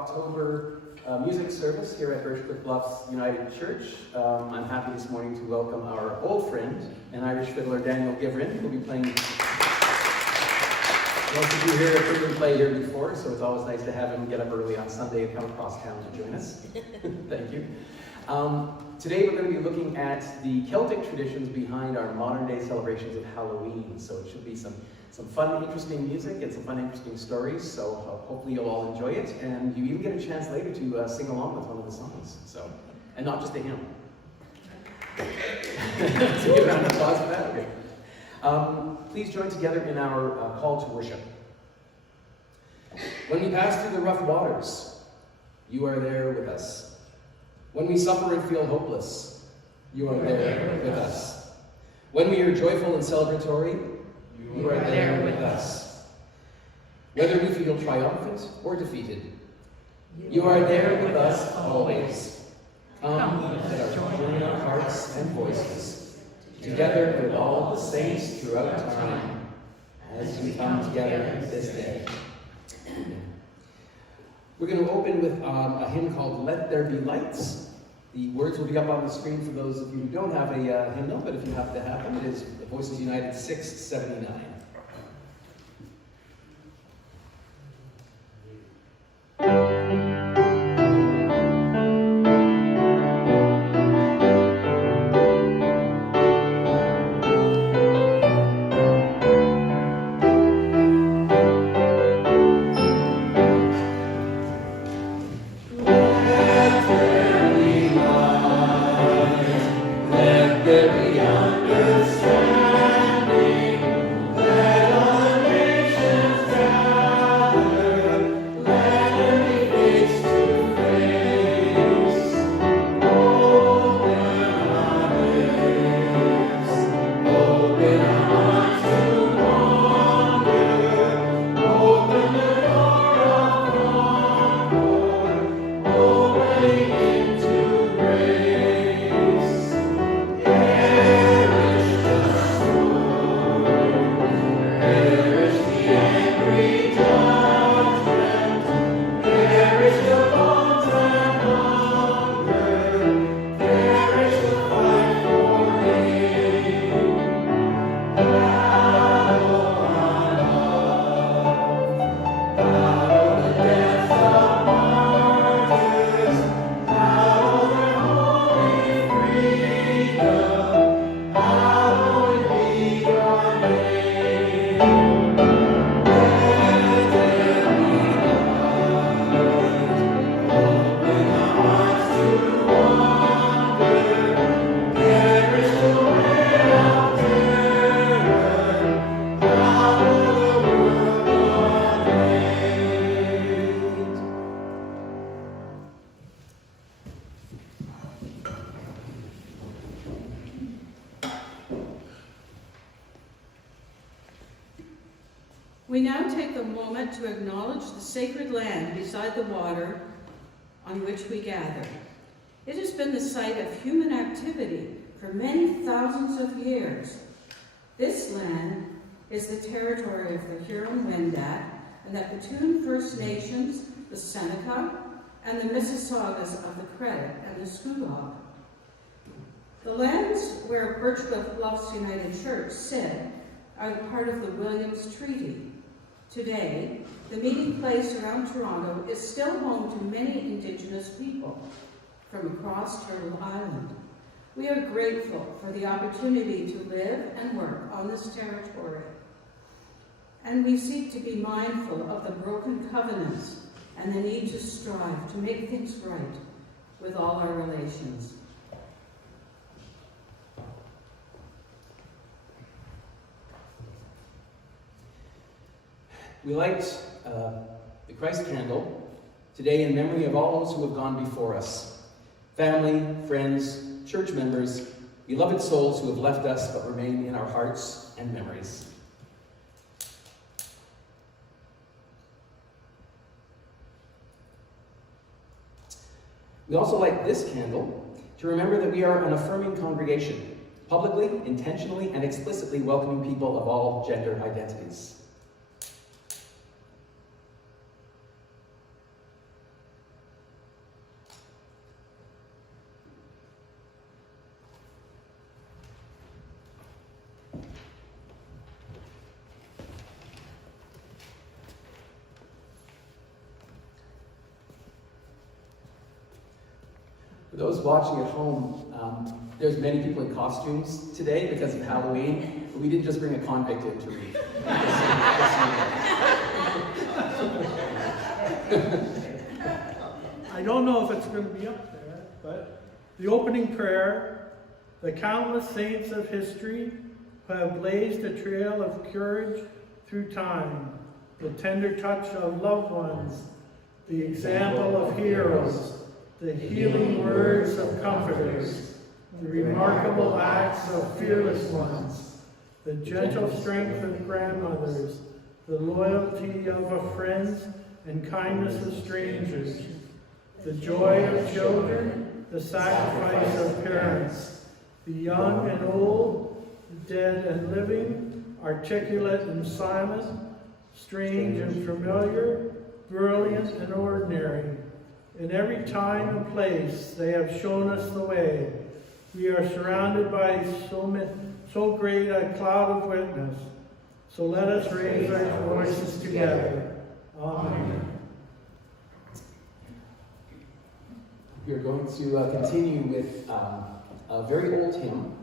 October music service here at Birchcliff Bluffs United Church. I'm happy this morning to welcome our old friend and Irish fiddler Daniel Givrin, who will be playing. Most of you here have heard him play here before, so it's always nice to have him get up early on Sunday and come across town to join us. Thank you. Today we're going to be looking at the Celtic traditions behind our modern day celebrations of Halloween. So it should be some fun, interesting music and some fun, interesting stories. So hopefully you'll all enjoy it, and you even get a chance later to sing along with one of the songs. So, and not just a hymn. So give a round of applause for that. Okay. Please join together in our call to worship. When we pass through the rough waters, you are there with us. When we suffer and feel hopeless, you are there with us. When we are joyful and celebratory, you are there with us. Whether we feel triumphant or defeated, you are there with us always. Come, let us join our hearts and voices, together with all the saints throughout time, as we come together this day. We're going to open with a hymn called Let There Be Lights. The words will be up on the screen for those of you who don't have a hymnal, but if you happen to have them, it is Voices United 679. We now take a moment to acknowledge the sacred land beside the water on which we gather. It has been the site of human activity for many thousands of years. This land is the territory of the Huron-Wendat and the Petun First Nations, the Seneca, and the Mississaugas of the Credit and the Squaw. The lands where Birchcliff Bluffs United Church sit are part of the Williams Treaty. Today, the meeting place around Toronto is still home to many Indigenous people from across Turtle Island. We are grateful for the opportunity to live and work on this territory. And we seek to be mindful of the broken covenants and the need to strive to make things right with all our relations. We light the Christ candle today in memory of all those who have gone before us. Family, friends, church members, beloved souls who have left us but remain in our hearts and memories. We also light this candle to remember that we are an affirming congregation, publicly, intentionally, and explicitly welcoming people of all gender identities. those watching at home, there's many people in costumes today because of Halloween, but we didn't just bring a convict in to read. I don't know if it's going to be up there, but the opening prayer, the countless saints of history who have blazed a trail of courage through time, the tender touch of loved ones, the example of heroes, the healing words of comforters, the remarkable acts of fearless ones, the gentle strength of grandmothers, the loyalty of friends and kindness of strangers, the joy of children, the sacrifice of parents, the young and old, the dead and living, articulate and silent, strange and familiar, brilliant and ordinary. In every time and place, they have shown us the way. We are surrounded by so great a cloud of witness. So let us raise our voices together. Amen. We are going to continue with a very old hymn,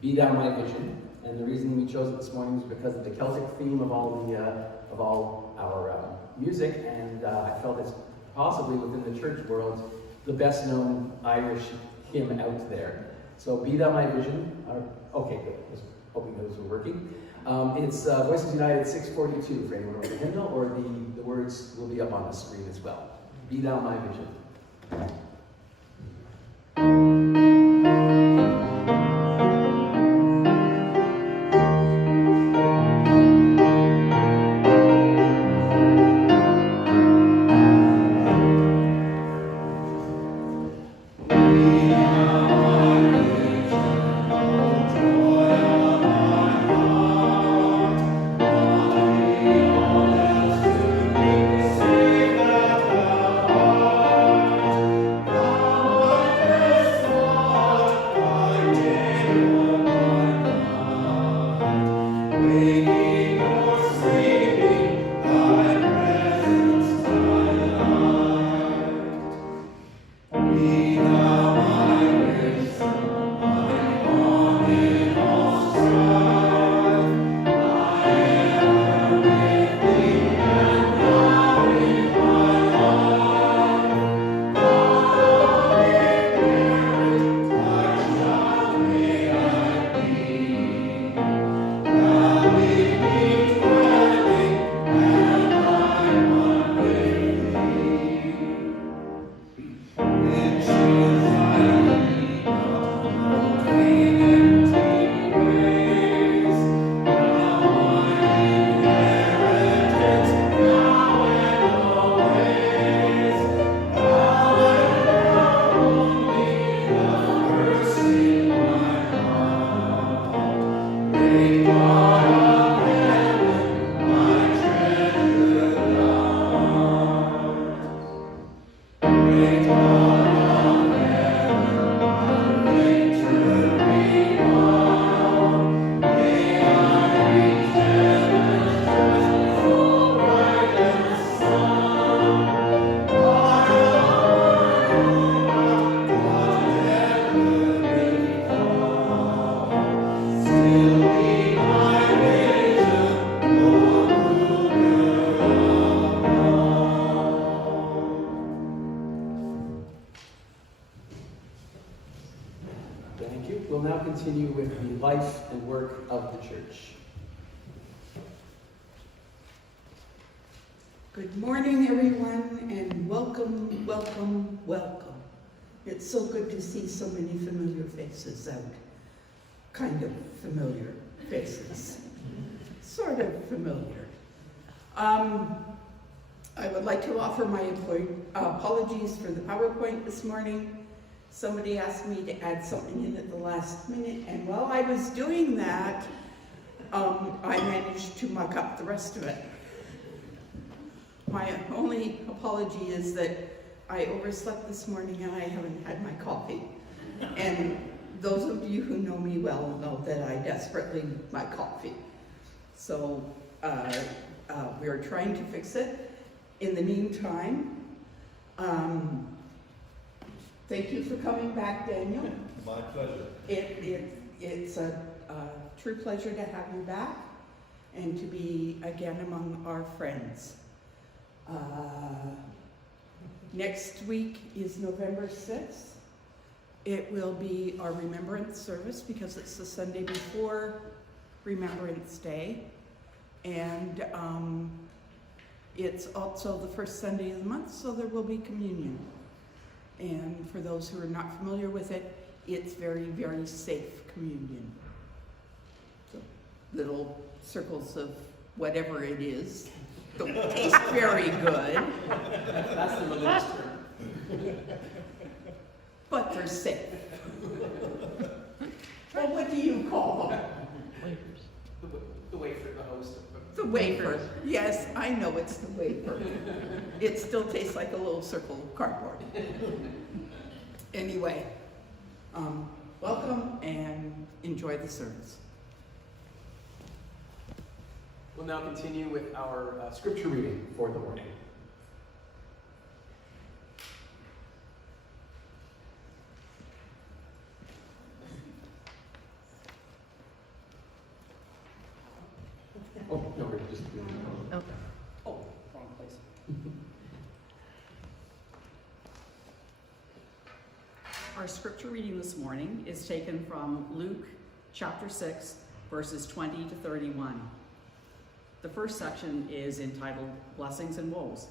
Be Thou My Vision. And the reason we chose it this morning is because of the Celtic theme of all our music, and I felt it's possibly within the church world the best known Irish hymn out there. So Be Thou My Vision. Okay, good. I was hoping those were working. It's Voices United 642 for anyone with the hymnal, or the words will be up on the screen as well. Be Thou My Vision. Thank you. We'll now continue with the life and work of the church. Good morning, everyone, and welcome, welcome, welcome. It's so good to see so many familiar faces out. Kind of familiar faces. Sort of familiar. I would like to offer my apologies for the PowerPoint this morning. Somebody asked me to add something in at the last minute, and while I was doing that, I managed to muck up the rest of it. My only apology is that I overslept this morning and I haven't had my coffee. And those of you who know me well know that I desperately need my coffee. So we're trying to fix it. In the meantime, Thank you for coming back, Daniel. My pleasure. It's a true pleasure to have you back and to be again among our friends. Next week is November 6th. It will be our Remembrance service because it's the Sunday before Remembrance Day. And it's also the first Sunday of the month, so there will be communion. And for those who are not familiar with it, it's very, very safe communion. So little circles of whatever it is don't taste very good. That's the religious term. But they're safe. Well, what do you call them? The wafer, the host. The wafer. Yes, I know it's the wafer. It still tastes like a little circle of cardboard. Anyway, welcome and enjoy the service. We'll now continue with our scripture reading for the morning. Oh, no, we're just doing Okay. Oh, wrong place. Our scripture reading this morning is taken from Luke chapter 6, verses 20 to 31. The first section is entitled Blessings and Woes.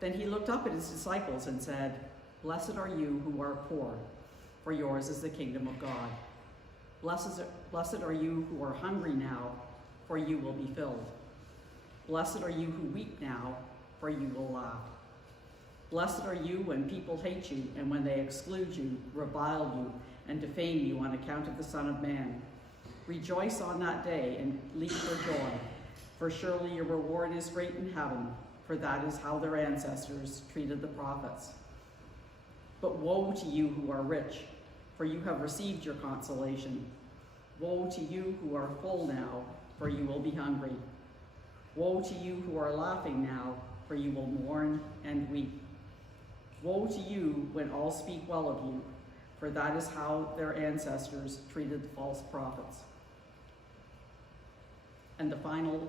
Then he looked up at his disciples and said, "Blessed are you who are poor, for yours is the kingdom of God. Blessed are you who are hungry now, for you will be filled. Blessed are you who weep now, for you will laugh. Blessed are you when people hate you, and when they exclude you, revile you, and defame you on account of the Son of Man. Rejoice on that day and leap for joy, for surely your reward is great in heaven, for that is how their ancestors treated the prophets. But woe to you who are rich, for you have received your consolation. Woe to you who are full now, for you will be hungry. Woe to you who are laughing now, for you will mourn and weep. Woe to you when all speak well of you, for that is how their ancestors treated the false prophets." And the final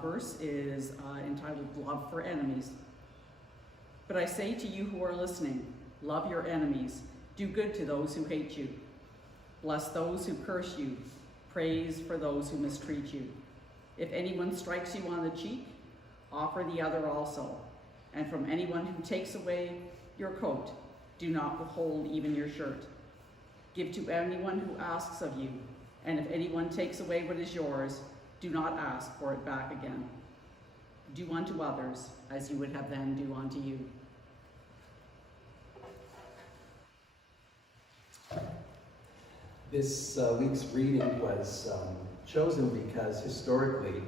verse is entitled Love for Enemies. "But I say to you who are listening, love your enemies, do good to those who hate you. Bless those who curse you, praise for those who mistreat you. If anyone strikes you on the cheek, offer the other also. And from anyone who takes away your coat, do not withhold even your shirt. Give to anyone who asks of you, and if anyone takes away what is yours, do not ask for it back again. Do unto others as you would have them do unto you." This week's reading was chosen because historically,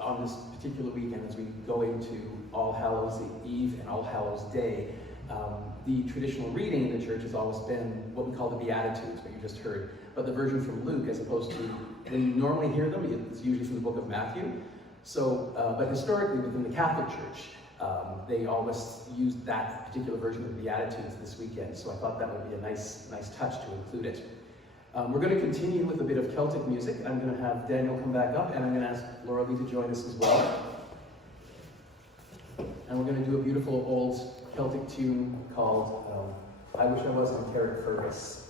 on this particular weekend, as we go into All Hallows Eve and All Hallows Day, the traditional reading in the church has always been what we call the Beatitudes, what you just heard, but the version from Luke, as opposed to when you normally hear them, it's usually from the book of Matthew. So, but historically within the Catholic Church, they always used that particular version of the Beatitudes this weekend, so I thought that would be a nice touch to include it. We're going to continue with a bit of Celtic music. I'm going to have Daniel come back up, and I'm going to ask Laura Lee to join us as well. And we're going to do a beautiful old Celtic tune called I Wish I Was on Carrickfergus.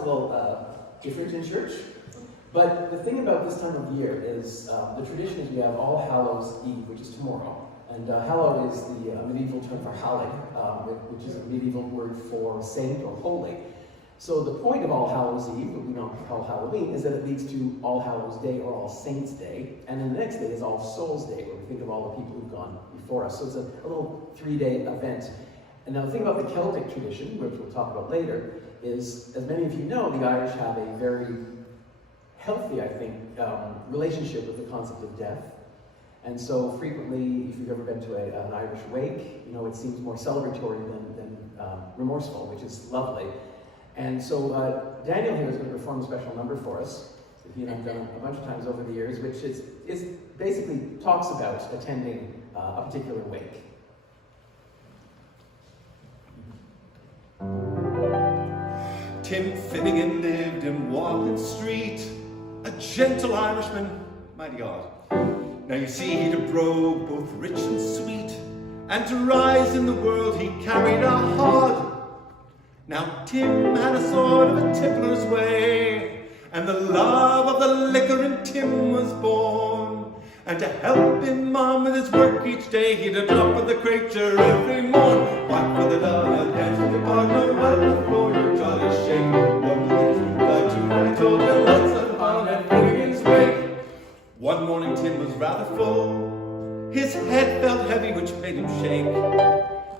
a little different in church. But the thing about this time of year is the tradition is we have All Hallows Eve, which is tomorrow. And Hallow is the medieval term for Hallig, which is a medieval word for saint or holy. So the point of All Hallows Eve, what we now call Halloween, is that it leads to All Hallows Day or All Saints Day. And then the next day is All Souls Day, where we think of all the people who've gone before us. So it's a little 3-day event. And now the thing about the Celtic tradition, which we'll talk about later, is, as many of you know, the Irish have a very healthy, I think, relationship with the concept of death. And so frequently, if you've ever been to an Irish wake, you know, it seems more celebratory than remorseful, which is lovely. And so Daniel here is going to perform a special number for us that he and I've done a bunch of times over the years, which is basically talks about attending a particular wake. Tim Finnegan lived in Walking Street, a gentle Irishman, mighty God. Now you see he'd a brogue both rich and sweet, and to rise in the world he carried a hod. Now Tim had a sort of a tippler's way, and the love of the liquor in Tim was born. And to help him on with his work each day, he'd a drop of the creature every morn. Whack for the dollar, dance with your partner, right on the floor, your jaw is shake. What you get through by two, I told you lots of fun at Finnegan's Wake. One morning Tim was rather full, his head felt heavy which made him shake.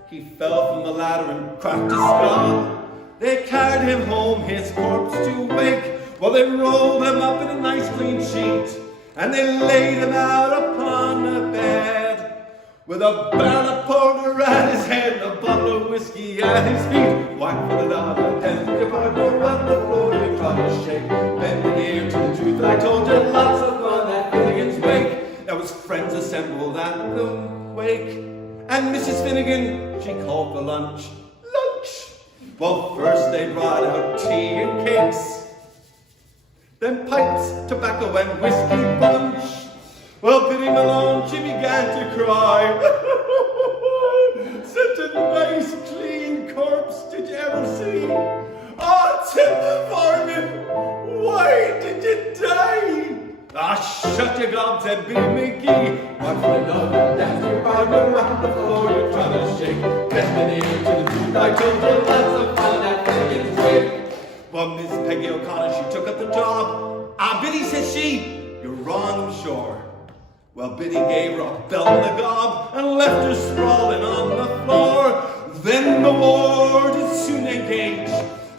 He fell from the ladder and cracked his skull. They carried him home, his corpse to wake. Well, they rolled him up in a nice clean sheet, and they laid him out upon a bed, with a barrel of porter at his head and a bottle of whiskey at his feet. Whack for the dollar, dance with your partner, on the floor, you try to shake. Bend the ear to the truth that I told you, lots of fun at Finnegan's Wake. There was friends assembled at the wake, and Mrs. Finnegan, she called for lunch. Well, first they brought out tea and cakes, then pipes, tobacco, and whiskey punch. Well, bidding alone, she began to cry. Such a nice, clean corpse did you ever see? Oh, Tim the Varmint, why did you die? Ah, shut your gob, said Billy McGee. Watch the dog, dance your partner around the floor, you're trying to shake. Best the ear to the truth, I told you lots of fun at Finnegan's Wake. Well, Miss Peggy O'Connor, she took up the job. Ah, Biddy, says she, you're wrong, I'm sure. Well, Biddy gave her a belt and a gob and left her sprawling on the floor. Then the war did soon engage.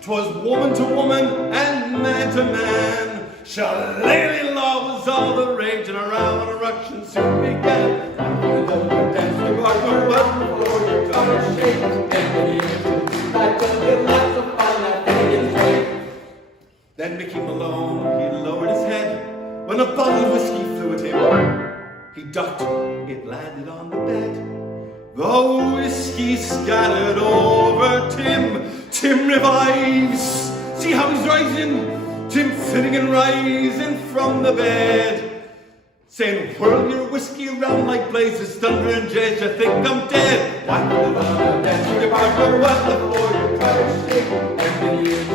'Twas woman to woman and man to man. Shillelagh law was all the rage, and a round and a ruction soon began. Dance the partner on the floor, you're trying to shake. I tell you lots of fun at Finnegan's Wake. Then Mickey Malone, he lowered his head when a bottle of whiskey flew at him. He ducked, it landed on the bed. The whiskey scattered over Tim. Tim revives. See how he's rising? Tim Finnegan rising from the bed, saying, whirl your whiskey around like blazes, thunder and jazz, you think I'm dead. Whack the dollar, dance with your partner, whack the floor, you try to shake. And the years,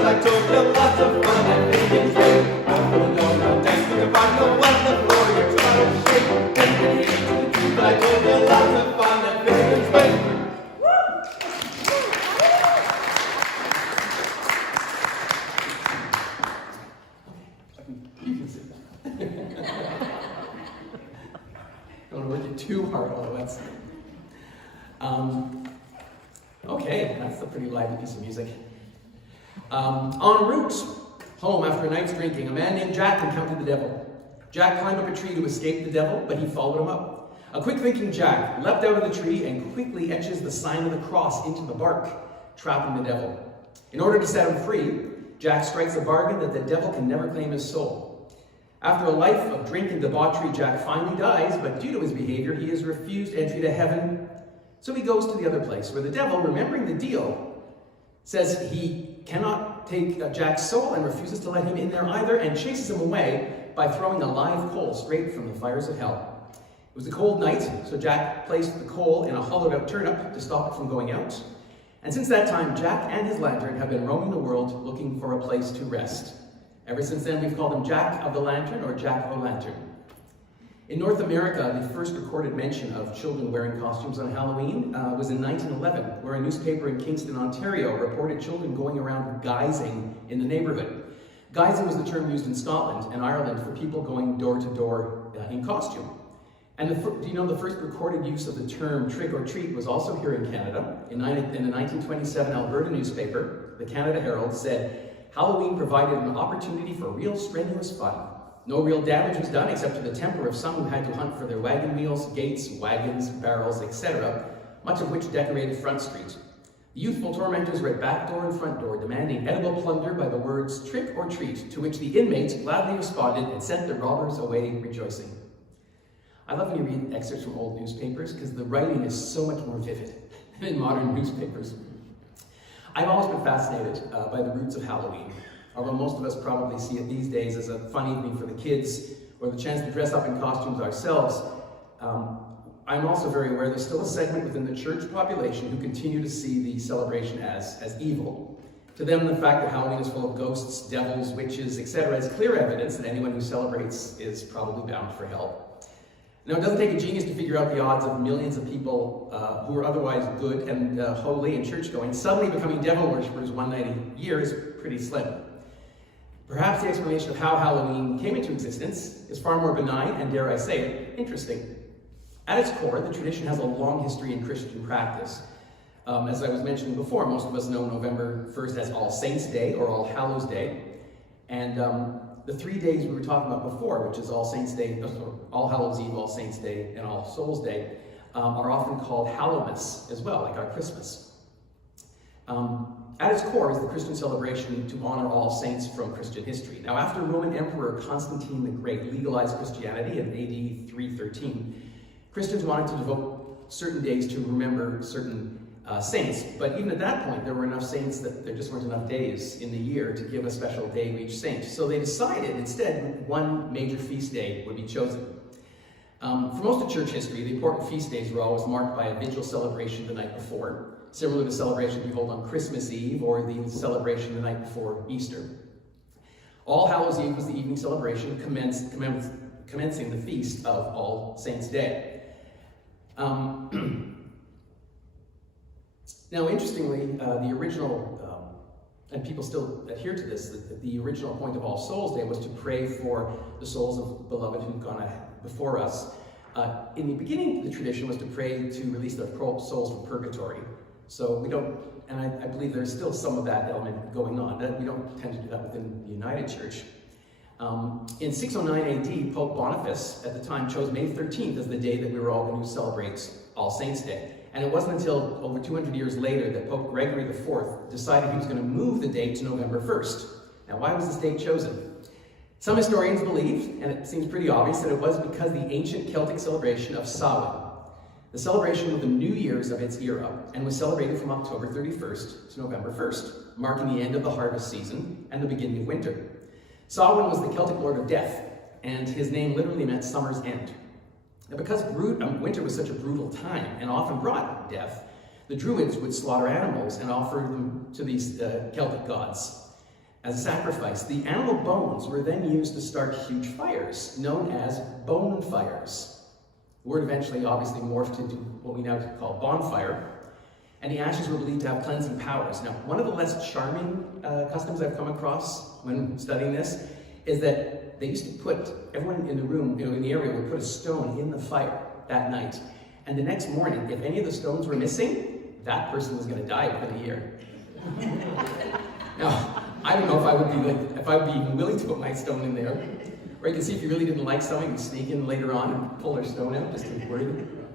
I told you lots of fun at Finnegan's Wake. Whack the dollar, dance with your partner, whack the floor, you try to shake. And the years, I told you lots of fun at Finnegan's Wake. You can sit down. Don't work it too hard, although that's... Okay, that's a pretty lively piece of music. En route home after a night's drinking, a man named Jack encountered the devil. Jack climbed up a tree to escape the devil, but he followed him up. A quick-thinking Jack leapt out of the tree and quickly etches the sign of the cross into the bark, trapping the devil. In order to set him free, Jack strikes a bargain that the devil can never claim his soul. After a life of drink and debauchery, Jack finally dies, but due to his behavior, he is refused entry to heaven. So he goes to the other place, where the devil, remembering the deal, says he cannot take Jack's soul and refuses to let him in there either, and chases him away by throwing a live coal straight from the fires of hell. It was a cold night, so Jack placed the coal in a hollowed-out turnip to stop it from going out. And since that time, Jack and his lantern have been roaming the world looking for a place to rest. Ever since then, we've called him Jack of the Lantern or Jack O' Lantern. In North America, the first recorded mention of children wearing costumes on Halloween was in 1911, where a newspaper in Kingston, Ontario reported children going around guising in the neighborhood. Guising was the term used in Scotland and Ireland for people going door to door in costume. And do you know the first recorded use of the term trick or treat was also here in Canada? In the 1927 Alberta newspaper, the Canada Herald said, Halloween provided an opportunity for real strenuous fun. No real damage was done except to the temper of some who had to hunt for their wagon wheels, gates, wagons, barrels, etc., much of which decorated Front Street. The youthful tormentors were at back door and front door, demanding edible plunder by the words trick or treat, to which the inmates gladly responded and sent the robbers away rejoicing. I love when you read excerpts from old newspapers because the writing is so much more vivid than in modern newspapers. I've always been fascinated by the roots of Halloween, although most of us probably see it these days as a fun evening for the kids or the chance to dress up in costumes ourselves. I'm also very aware there's still a segment within the church population who continue to see the celebration as evil. To them, the fact that Halloween is full of ghosts, devils, witches, etc. is clear evidence that anyone who celebrates is probably bound for hell. Now, it doesn't take a genius to figure out the odds of millions of people who are otherwise good and holy and church-going suddenly becoming devil worshippers one night a year is pretty slim. Perhaps the explanation of how Halloween came into existence is far more benign and, dare I say it, interesting. At its core, the tradition has a long history in Christian practice. As I was mentioning before, most of us know November 1st as All Saints' Day or All Hallows' Day. And the 3 days we were talking about before, which is All Saints' Day, All Hallows' Eve, All Saints' Day, and All Souls' Day, are often called HALLOWS as well, like our Christmas. At its core is the Christian celebration to honor all saints from Christian history. Now, after Roman Emperor Constantine the Great legalized Christianity in AD 313, Christians wanted to devote certain days to remember certain saints, but even at that point, there were enough saints that there just weren't enough days in the year to give a special day to each saint. So they decided instead one major feast day would be chosen. For most of church history, the important feast days were always marked by a vigil celebration the night before, similar to celebrations we hold on Christmas Eve or the celebration the night before Easter. All Hallows Eve was the evening celebration commencing the feast of All Saints' Day. Now, interestingly, the original, and people still adhere to this, the original point of All Souls' Day was to pray for the souls of beloved who've gone before us. In the beginning, the tradition was to pray to release their souls from purgatory. So we don't, and I believe there's still some of that element going on. We don't tend to do that within the United Church. In 609 AD, Pope Boniface at the time chose May 13th as the day that we were all going to celebrate All Saints' Day. And it wasn't until over 200 years later that Pope Gregory IV decided he was going to move the date to November 1st. Now, why was this date chosen? Some historians believe, and it seems pretty obvious, that it was because the ancient Celtic celebration of Samhain, the celebration of the New Year's of its era, and was celebrated from October 31st to November 1st, marking the end of the harvest season and the beginning of winter. Samhain was the Celtic lord of death, and his name literally meant summer's end. Now, because winter was such a brutal time and often brought death, the Druids would slaughter animals and offer them to these Celtic gods as a sacrifice. The animal bones were then used to start huge fires, known as bonfires. The word eventually obviously morphed into what we now call bonfire, and the ashes were believed to have cleansing powers. Now, one of the less charming customs I've come across when studying this is that they used to put, everyone in the room, in the area would put a stone in the fire that night. And the next morning, if any of the stones were missing, that person was going to die within a year. Now, I don't know if I would be even willing to put my stone in there. Or you can see if you really didn't like something, you sneak in later on and pull their stone out just to worry them.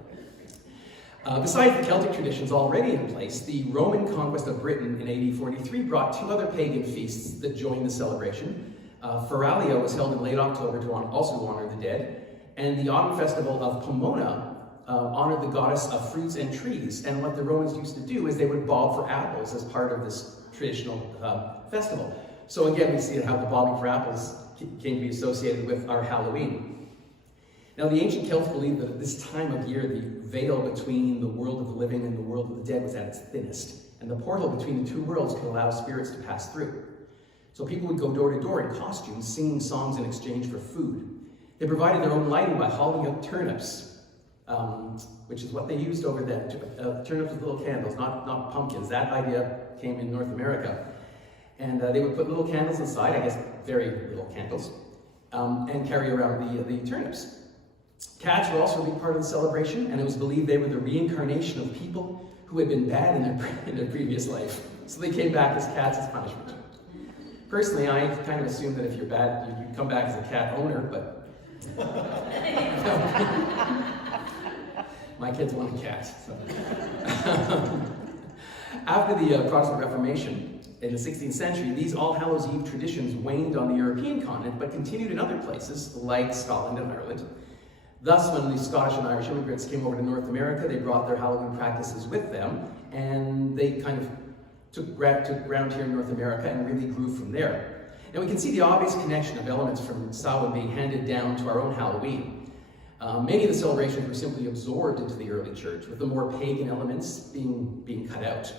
Besides the Celtic traditions already in place, the Roman conquest of Britain in AD 43 brought two other pagan feasts that joined the celebration. Feralia was held in late October to also honor the dead, and the autumn festival of Pomona honored the goddess of fruits and trees. And what the Romans used to do is they would bob for apples as part of this traditional festival. So again, we see how the bobbing for apples came to be associated with our Halloween. Now, the ancient Celts believed that at this time of year, the veil between the world of the living and the world of the dead was at its thinnest. and the portal between the two worlds could allow spirits to pass through. So people would go door to door in costumes, singing songs in exchange for food. They provided their own lighting by hauling out turnips, which is what they used over then. Turnips with little candles, not pumpkins. That idea came in North America. And they would put little candles inside, I guess very little candles, and carry around the turnips. Cats were also a big part of the celebration, and it was believed they were the reincarnation of people who had been bad in their previous life. So they came back as cats as punishment. Personally, I kind of assume that if you're bad, you'd come back as a cat owner, but my kids want a cat. So. After the Protestant Reformation in the 16th century, these All Hallows Eve traditions waned on the European continent, but continued in other places like Scotland and Ireland. Thus, when the Scottish and Irish immigrants came over to North America, they brought their Halloween practices with them, and they kind of took ground here in North America and really grew from there. And we can see the obvious connection of elements from Samhain being handed down to our own Halloween. Many of the celebrations were simply absorbed into the early church, with the more pagan elements being cut out.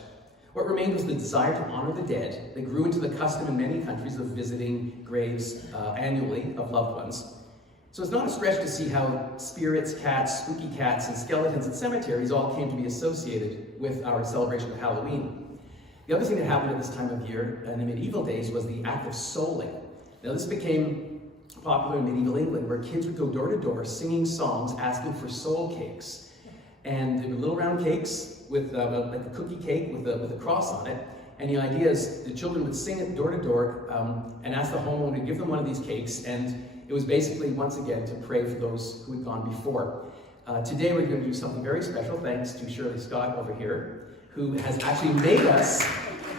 What remained was the desire to honor the dead that grew into the custom in many countries of visiting graves annually of loved ones. So it's not a stretch to see how spirits, cats, spooky cats, and skeletons in cemeteries all came to be associated with our celebration of Halloween. The other thing that happened at this time of year in the medieval days was the act of souling. Now this became popular in medieval England, where kids would go door to door singing songs asking for soul cakes. And they were little round cakes with like a cookie cake with a cross on it. And the idea is the children would sing it door to door and ask the homeowner to give them one of these cakes. And it was basically, once again, to pray for those who had gone before. Today we're going to do something very special, thanks to Shirley Scott over here, who has actually made us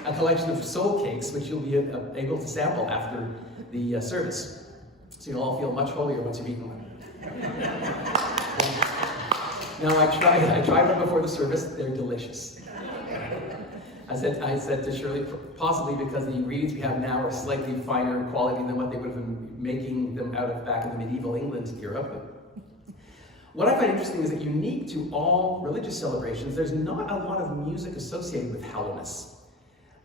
a collection of soul cakes, which you'll be able to sample after the service. So you'll all feel much holier once you've eaten one. Now, I tried one before the service. They're delicious. I said to Shirley, possibly because the ingredients we have now are slightly finer in quality than what they would have been making them out of back in the medieval England era. What I find interesting is that unique to all religious celebrations, there's not a lot of music associated with Hallowness.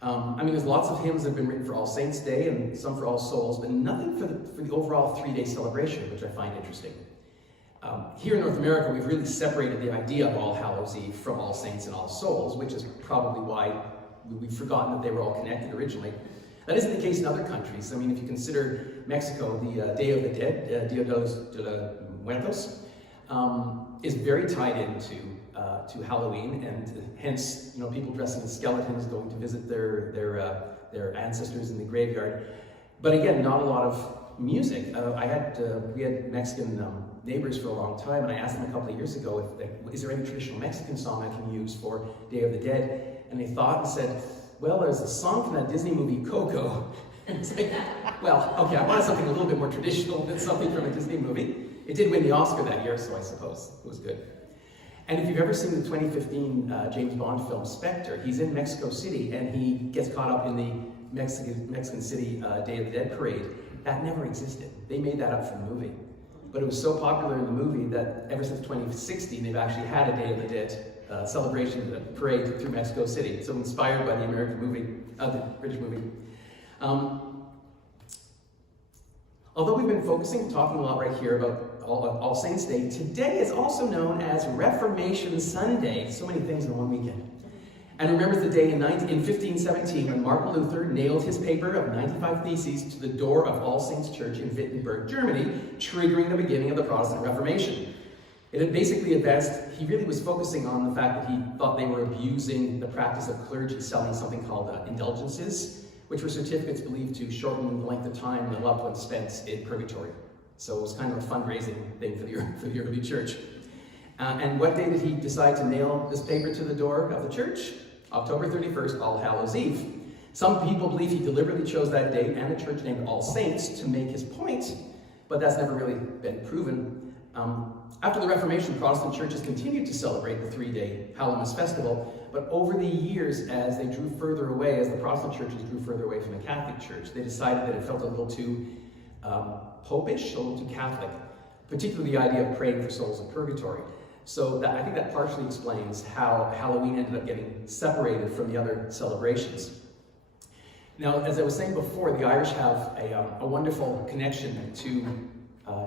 I mean, there's lots of hymns that have been written for All Saints' Day and some for All Souls, but nothing for the overall 3-day celebration, which I find interesting. Here in North America, we've really separated the idea of All Hallows Eve from All Saints and All Souls, which is probably why we've forgotten that they were all connected originally. That isn't the case in other countries. I mean, if you consider Mexico, the Day of the Dead, Dia de los Muertos, is very tied into to Halloween, and hence, you know, people dressing as skeletons going to visit their ancestors in the graveyard. But again, not a lot of music. We had Mexican neighbors for a long time, and I asked them a couple of years ago, is there any traditional Mexican song I can use for Day of the Dead? And they thought and said, well, there's a song from that Disney movie, Coco. And it's like, well, okay, I wanted something a little bit more traditional than something from a Disney movie. It did win the Oscar that year, so I suppose it was good. And if you've ever seen the 2015 James Bond film, Spectre, he's in Mexico City, and he gets caught up in the Mexican City Day of the Dead parade. That never existed. They made that up for the movie. But it was so popular in the movie that ever since 2016, they've actually had a Day of the Dead celebration, the parade through Mexico City. So inspired by the American movie, the British movie. Although we've been talking a lot right here about All Saints' Day, today is also known as Reformation Sunday. So many things in one weekend. And remembers the day in 1517 when Martin Luther nailed his paper of 95 Theses to the door of All Saints Church in Wittenberg, Germany, triggering the beginning of the Protestant Reformation. It had basically advanced, he really was focusing on the fact that he thought they were abusing the practice of clergy selling something called indulgences, which were certificates believed to shorten the length of time the loved one spent in purgatory. So it was kind of a fundraising thing for the early church. And what day did he decide to nail this paper to the door of the church? October 31st, All Hallows Eve. Some people believe he deliberately chose that date and a church named All Saints to make his point, but that's never really been proven. After the Reformation, Protestant churches continued to celebrate the 3-day Hallowmas festival, but over the years, as they drew further away, as the Protestant churches drew further away from the Catholic Church, they decided that it felt a little too popish, a little too Catholic, particularly the idea of praying for souls in purgatory. So I think that partially explains how Halloween ended up getting separated from the other celebrations. Now, as I was saying before, the Irish have a wonderful connection to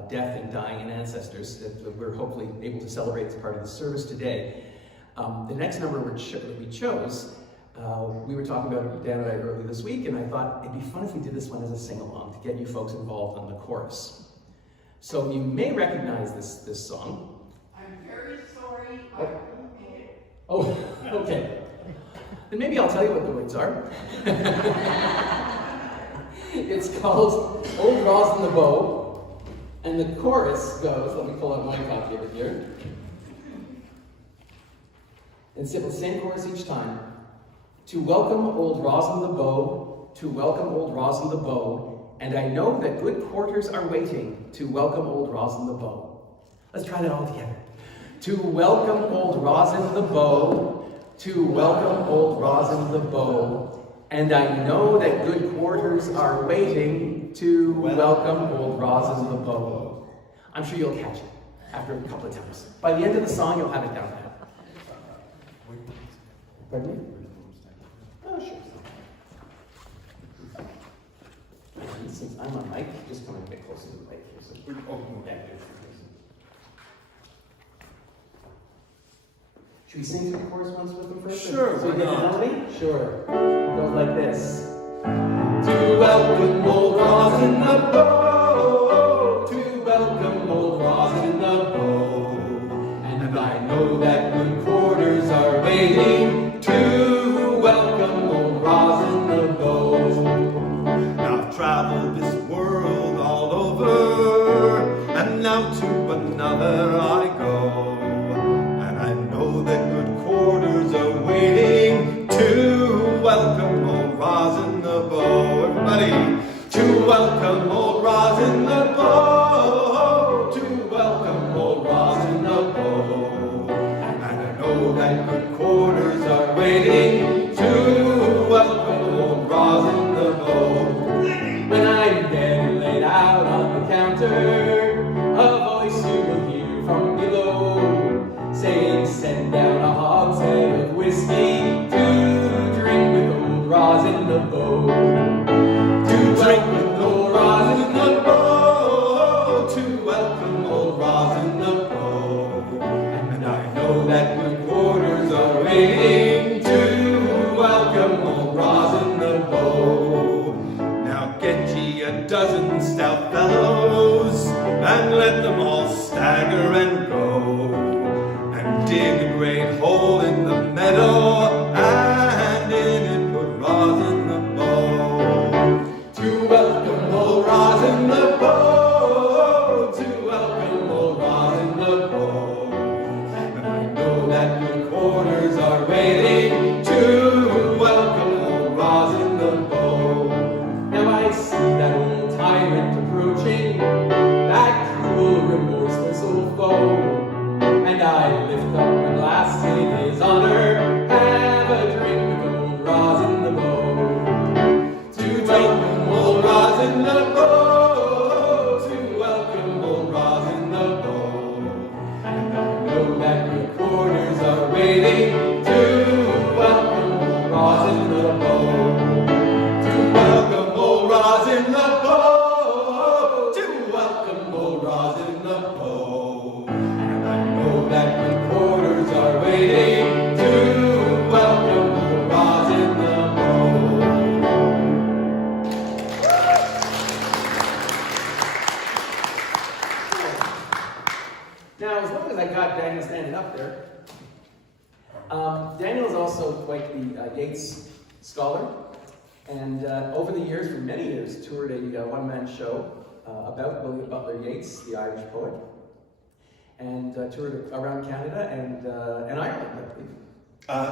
death and dying and ancestors that we're hopefully able to celebrate as part of the service today. The next number that we chose, we were talking about it, Dan and I, earlier this week, and I thought it'd be fun if we did this one as a sing-along to get you folks involved on the chorus. So you may recognize this song. I'm very sorry, I won't make it. Oh, okay. Then maybe I'll tell you what the words are. It's called Old Rosin the Bow, and the chorus goes, let me pull out my copy of it here. It's the same chorus each time. To welcome old Rosin the Bow, to welcome old Rosin the Bow, and I know that good quarters are waiting to welcome old Rosin the Bow. Let's try that all together. To welcome old Rosin the Bow, to welcome old Rosin the Bow, and I know that good quarters are waiting to welcome old Rosin the Bow. I'm sure you'll catch it after a couple of times. By the end of the song, you'll have it down pat. Pardon me? Oh, sure. And since I'm on mic, just come a bit closer to the mic here. So back there. Should we sing the chorus once with them first? Sure, So why you get the not? melody? Sure. It goes like this. To welcome old Rosin the Bow, to welcome old Rosin the Bow, and I know that good quarters are waiting to welcome old Rosin the Bow. I've traveled this world all over, and now to another I go. And I know that good quarters are waiting to welcome old Rosin the Bow. Everybody, to welcome old Rosin the Bow, to welcome old Rosin the Bow. And I know that good quarters are waiting to welcome old Rosin the Bow. When I'm dead and laid out on the counter, a voice you will hear from below, saying, send down a hogshead of whiskey to drink with old Rosin the Bow. To drink with old Rosin the Bow, to welcome old Rosin the Bow. And I know that good quarters are waiting to welcome old Rosin the Bow. Now get ye a dozen stout fellows, and let them all stagger and go, and dig a great hole in the meadow, and in it put Rosin the Bow. To welcome old Rosin the Bow, to welcome old Rosin the Bow. And I know that good quarters are waiting to welcome old Rosin the Bow. Now I see that old tyrant approaching, that cruel, remorseless old foe, and I lift up my glass in his honor, have a drink with old Rosin the Bow. To welcome old Rosin the Bow, to welcome old Rosin the Bow. And I know that good quarters are waiting to welcome old Rosin the Bow. To welcome old Rosin the Bow, to welcome old Rosin the Bow. And I know that good quarters are waiting to welcome old Rosin the Bow. Now, as long as I got Daniel standing up there, Daniel is also quite the Yeats scholar, and over the years, for many years, toured a one-man show about William Butler Yeats, the Irish poet, and toured around Canada and Ireland, I believe.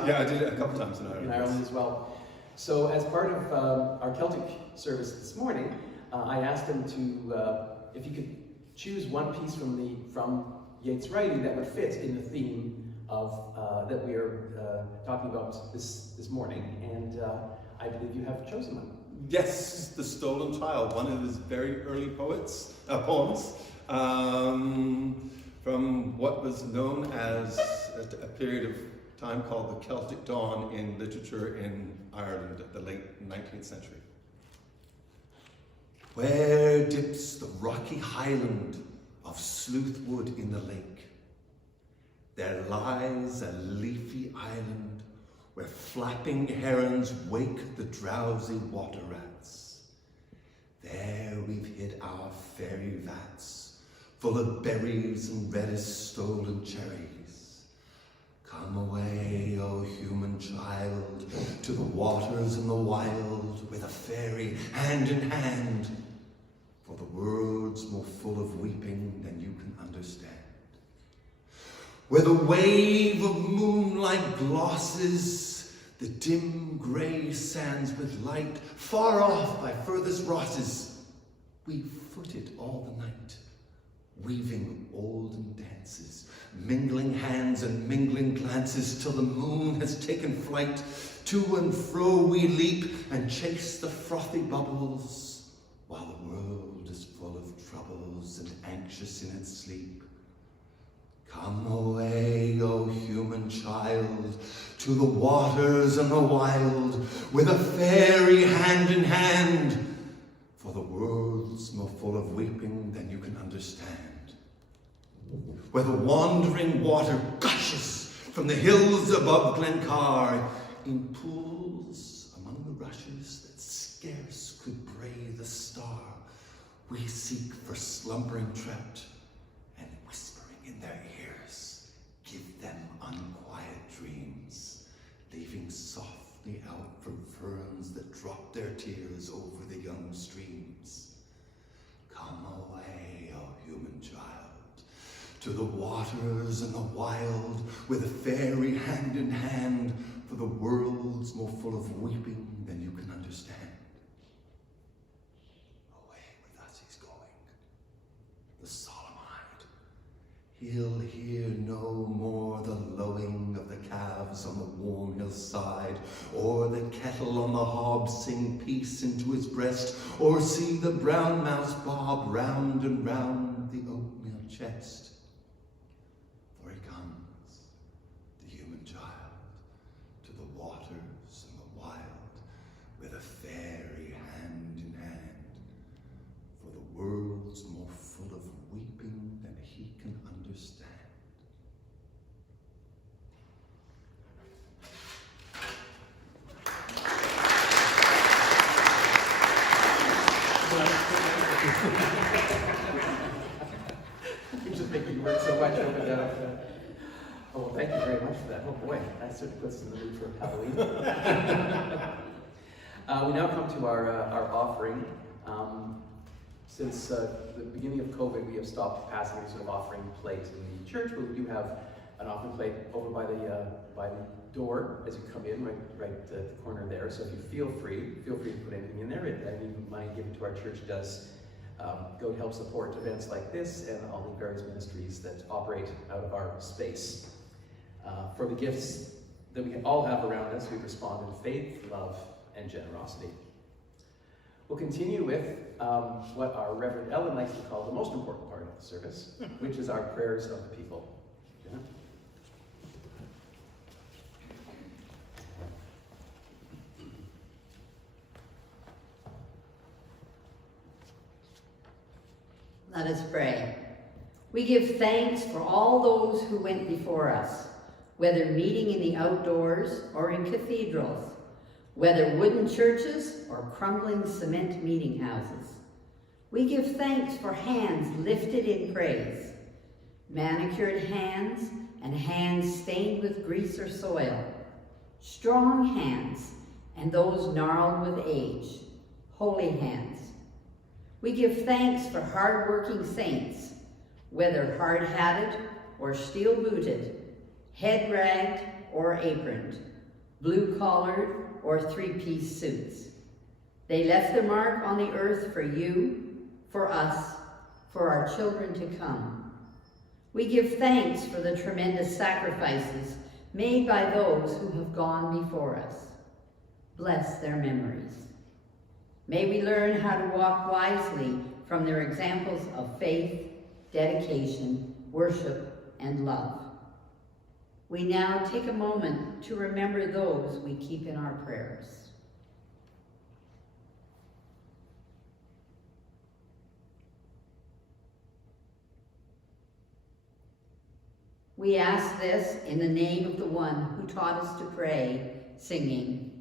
Yeah, I did it a couple times in Ireland. In Ireland as well. So as part of our Celtic service this morning, I asked him to, if he could choose one piece from Yeats' writing that would fit in the theme of that we are talking about this morning, and I believe you have chosen one. Yes, The Stolen Child, one of his very early poems. from what was known as a period of time called the Celtic Dawn in literature in Ireland at the late 19th century. Where dips the rocky highland of Sleuthwood in the lake? There lies a leafy island where flapping herons wake the drowsy water rats. There we've hid our fairy vats, full of berries and reddest stolen cherries. Come away, O human child, to the waters and the wild, with a fairy hand in hand, for the world's more full of weeping than you can understand. Where the wave of moonlight glosses the dim grey sands with light, far off by furthest rosses, we footed all the night, weaving olden dances, mingling hands and mingling glances, till the moon has taken flight. To and fro we leap and chase the frothy bubbles, while the world is full of troubles and anxious in its sleep. Come away, O human child, to the waters and the wild, with a fairy hand in hand, for the world's more full of weeping than you can understand. Where the wandering water gushes from the hills above Glencar, in pools among the rushes that scarce could bray the star, we seek for slumbering trout, and whispering in their ears, give them unquiet dreams, leaving softly out from ferns that drop their tears over the young streams. Come away, O human child, to the waters and the wild, with a fairy hand in hand, for the world's more full of weeping than you can understand. Away with us he's going, the solemn-eyed. He'll hear no more the lowing of the calves on the warm hillside, or the kettle on the hob sing peace into his breast, or see the brown mouse bob round and round the oatmeal chest. For he comes, the human child, to the waters and the wild, with a fairy hand in hand, for the world's more full of weeping than he can understand. You just make me work so much over that. Oh, well, thank you very much for that. Oh boy, that certainly puts us in the mood for Halloween. We now come to our offering. Since the beginning of COVID, we have stopped passing any sort of offering plate in the church, but we do have an offering plate over by the door as you come in, right at the corner there. So if you feel free to put anything in there. Any money given to our church does go to help support events like this and all the various ministries that operate out of our space. For the gifts that we all have around us, we respond in faith, love, and generosity. We'll continue with what our Reverend Ellen likes to call the most important part of the service, which is our prayers of the people. Yeah. Let us pray. We give thanks for all those who went before us, whether meeting in the outdoors or in cathedrals, whether wooden churches or crumbling cement meeting houses. We give thanks for hands lifted in praise, manicured hands and hands stained with grease or soil, strong hands and those gnarled with age, holy hands. We give thanks for hard-working saints, whether hard-hatted or steel-booted, head-ragged or aproned, blue-collared or three-piece suits. They left their mark on the earth for you, for us, for our children to come. We give thanks for the tremendous sacrifices made by those who have gone before us. Bless their memories. May we learn how to walk wisely from their examples of faith, dedication, worship, and love. We now take a moment to remember those we keep in our prayers. We ask this in the name of the one who taught us to pray, singing.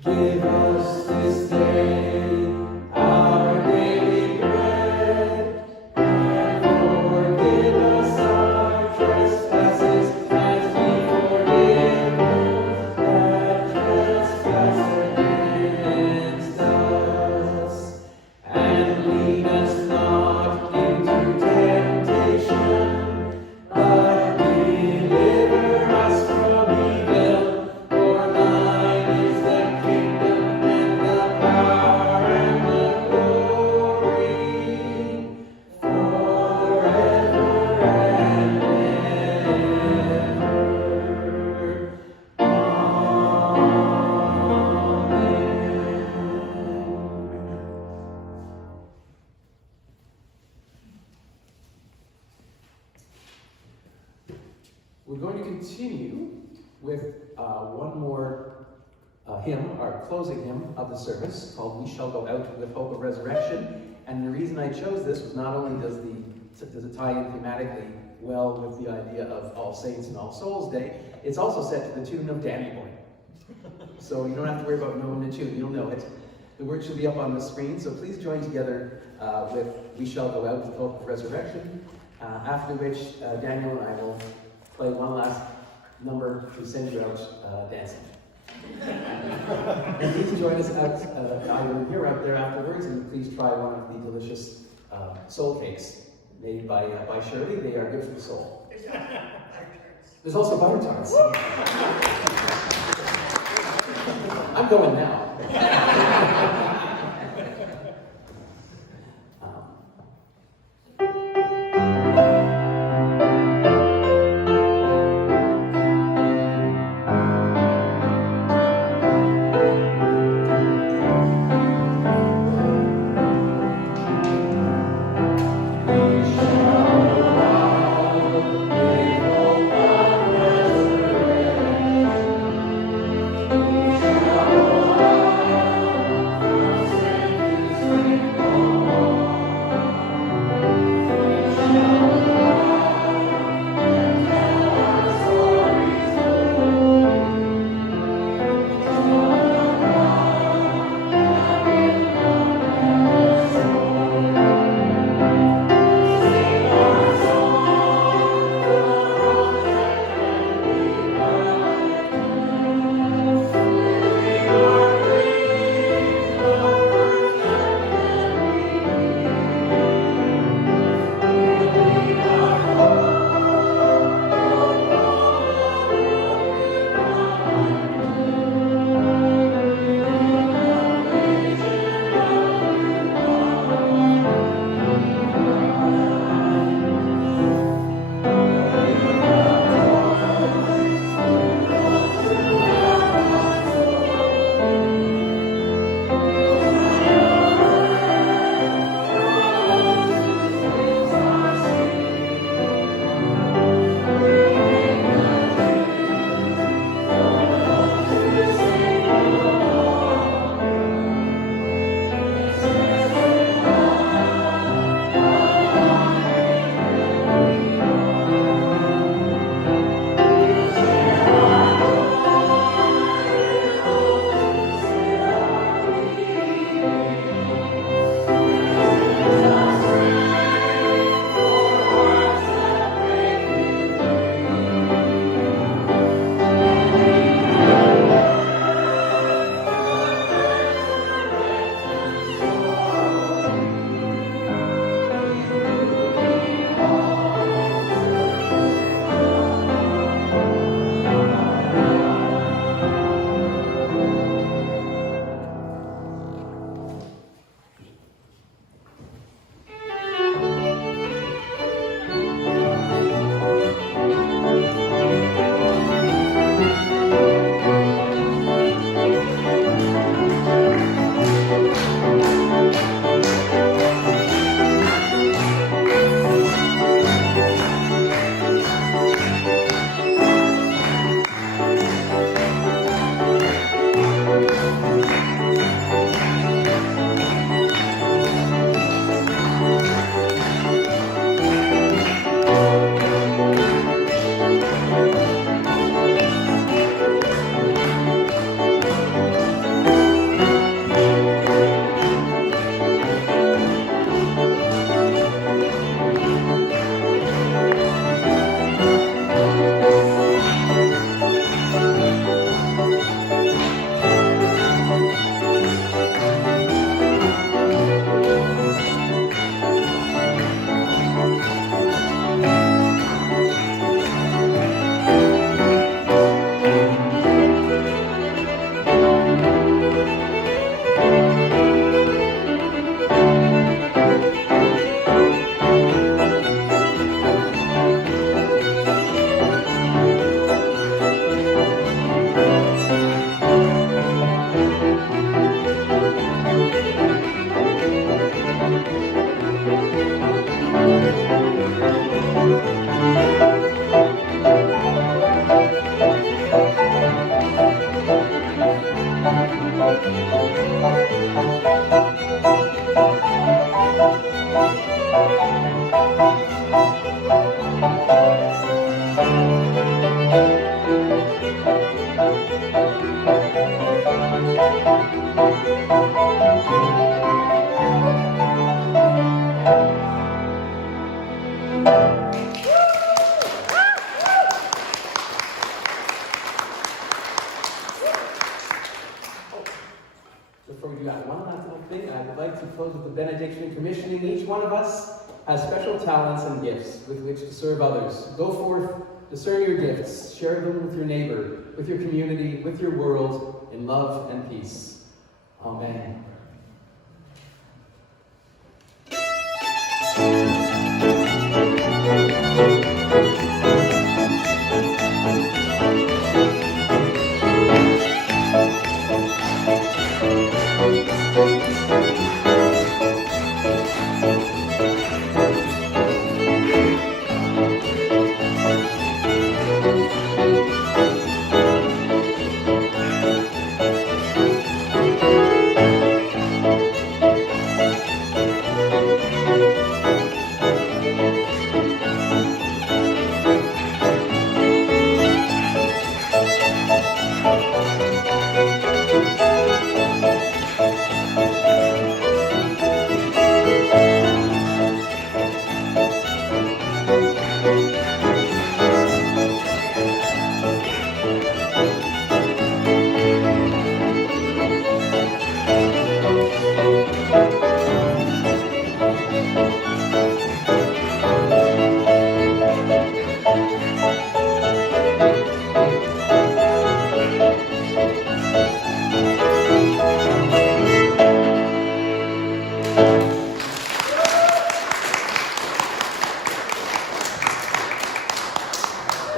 Give us this day our daily bread, and forgive us our trespasses as we forgive those that trespass against us. And lead us not into temptation, but deliver us from evil. For thine is the kingdom and the power and the glory forever and ever. We're going to continue with one more hymn, our closing hymn of the service, called "We Shall Go Out with Hope of Resurrection." And the reason I chose this was not only does it tie in thematically well with the idea of All Saints and All Souls Day, it's also set to the tune of Danny Boy. So you don't have to worry about knowing the tune, you'll know it. The words should be up on the screen, so please join together with "We Shall Go Out with Hope of Resurrection," after which Daniel and I will play one last number to send you out dancing. And please join us out either here or out there afterwards, and please try one of the delicious soul cakes made by Shirley. They are good for the soul. There's also butter tarts. I'm going now. We shall got one last little thing. I would like to close with the benediction, commissioning each one of us has special talents and gifts with which to serve others. Go forth, discern your gifts, share them with your neighbor, with your community, with your world, in love and peace. Amen.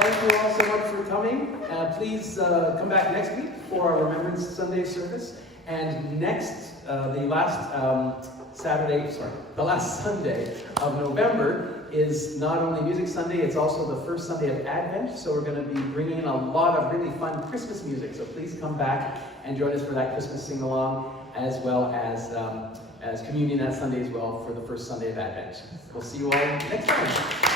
Thank you all so much for coming. Please come back next week for our Remembrance Sunday service. And next, the last Sunday of November is not only Music Sunday, it's also the first Sunday of Advent. So we're going to be bringing in a lot of really fun Christmas music. So please come back and join us for that Christmas sing-along, as well as communion that Sunday as well for the first Sunday of Advent. We'll see you all next time.